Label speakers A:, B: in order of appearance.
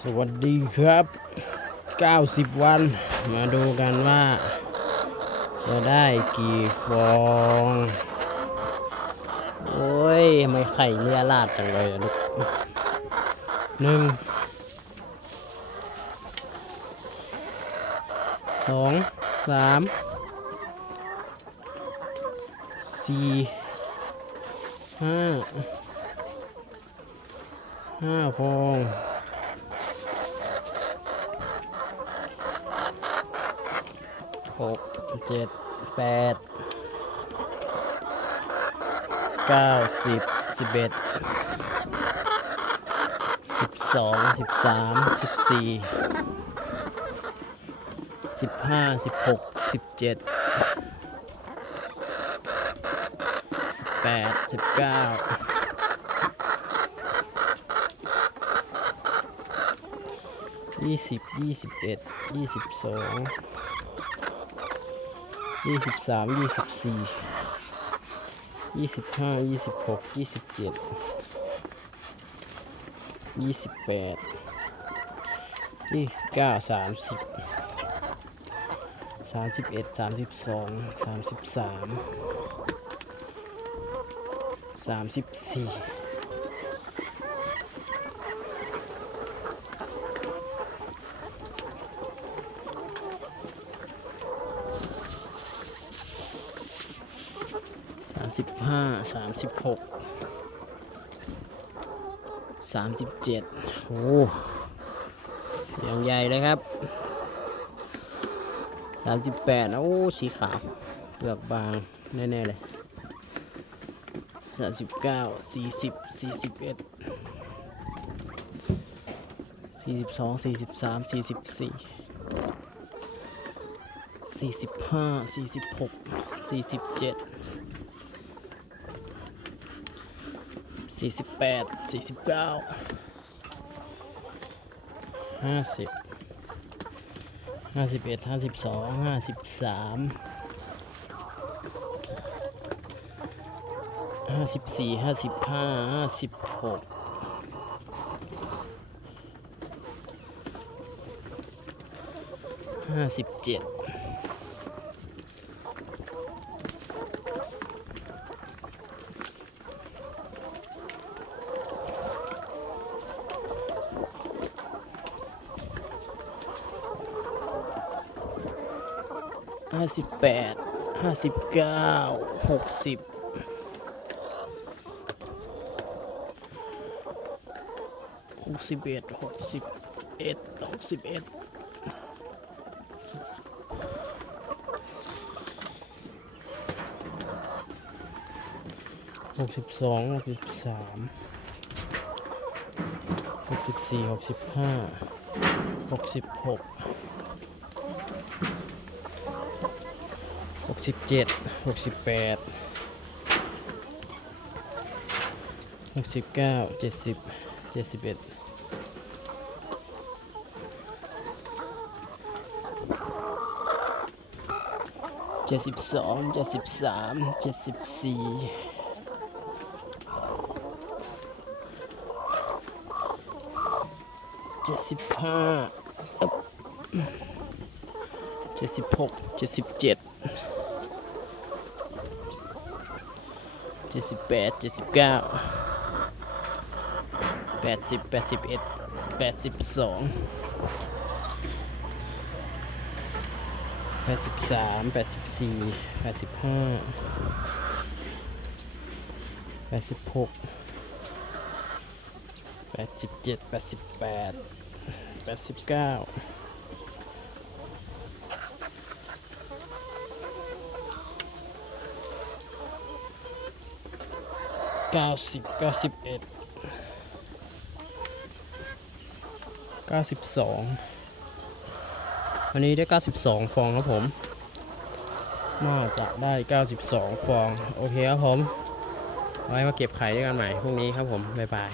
A: สวัสดีครับ 90 วัน มาดูกันว่า จะได้กี่ฟอง โอ้ยไม่ไข่เลียราดจังเลยลูกหนึ่งสองสามสี่ห้าห้าฟอง หกเจ็ดแปดเก้าสิบสิบเอ็ดสิบสองสิบสามสิบสี่สิบห้าสิบหกสิบเจ็ดสิบแปดสิบเก้ายี่สิบยี่สิบเอ็ดยี่สิบสอง ยี่สิบสามยี่สิบสี่ยี่สิบห้ายี่สิบหกยี่สิบเจ็ดยี่สิบแปดยี่สิบเก้าสามสิบสามสิบเอ็ดสามสิบสองสามสิบสามสามสิบสี่ สามสิบห้าสามสิบหกสามสิบเจ็ดโอ้ยังใหญ่เลยครับสามสิบแปดโอ้ สีขาวเปลือกบาง แน่ ๆ เลยสามสิบเก้าสี่สิบสี่สิบเอ็ดสี่สิบสองสี่สิบสามสี่สิบสี่สี่สิบห้าสี่สิบหกสี่สิบเจ็ด สี่สิบแปดสี่สิบเก้าห้าสิบห้าสิบเอ็ดห้าสิบสองห้าสิบสามห้าสิบสี่ห้าสิบห้าห้าสิบหกห้าสิบเจ็ด ห้าสิบแปดห้าสิบเก้าหกสิบหกสิบเอ็ดหกสิบเอ็ดหกสิบเอ็ดหกสิบสองหกสิบสามหกสิบสี่หกสิบห้าหกสิบหก กสิบเจ็ดหกสิบแปดหกสิบเก้าเจ็ดสิบเจ็ดสิบเอ็ดเจ็ดสิบสองเจ็ดสิบสามเจ็ดสิบสี่เจ็ดสิบห้าเจ็ดสิบหกเจ็ดสิบเจ็ด จ็ดสิบแปดเจ็ดสิบเก้าแปดสิบแปดสิบเอ็ดแปดสิบสองแปดสิบสามแปดสิบสี่แปดสิบห้าแปดสิบหกแปดสิบเจ็ดแปดสิบแปดแปดสิบเก้า เก้าสิบเก้าสิบเอ็ดเก้าสิบสองวันนี้ได้92ฟองครับผม น่าจะได้92ฟอง โอเคครับผม ไว้มาเก็บไข่ด้วยกันใหม่พรุ่งนี้ครับผม บ๊ายบาย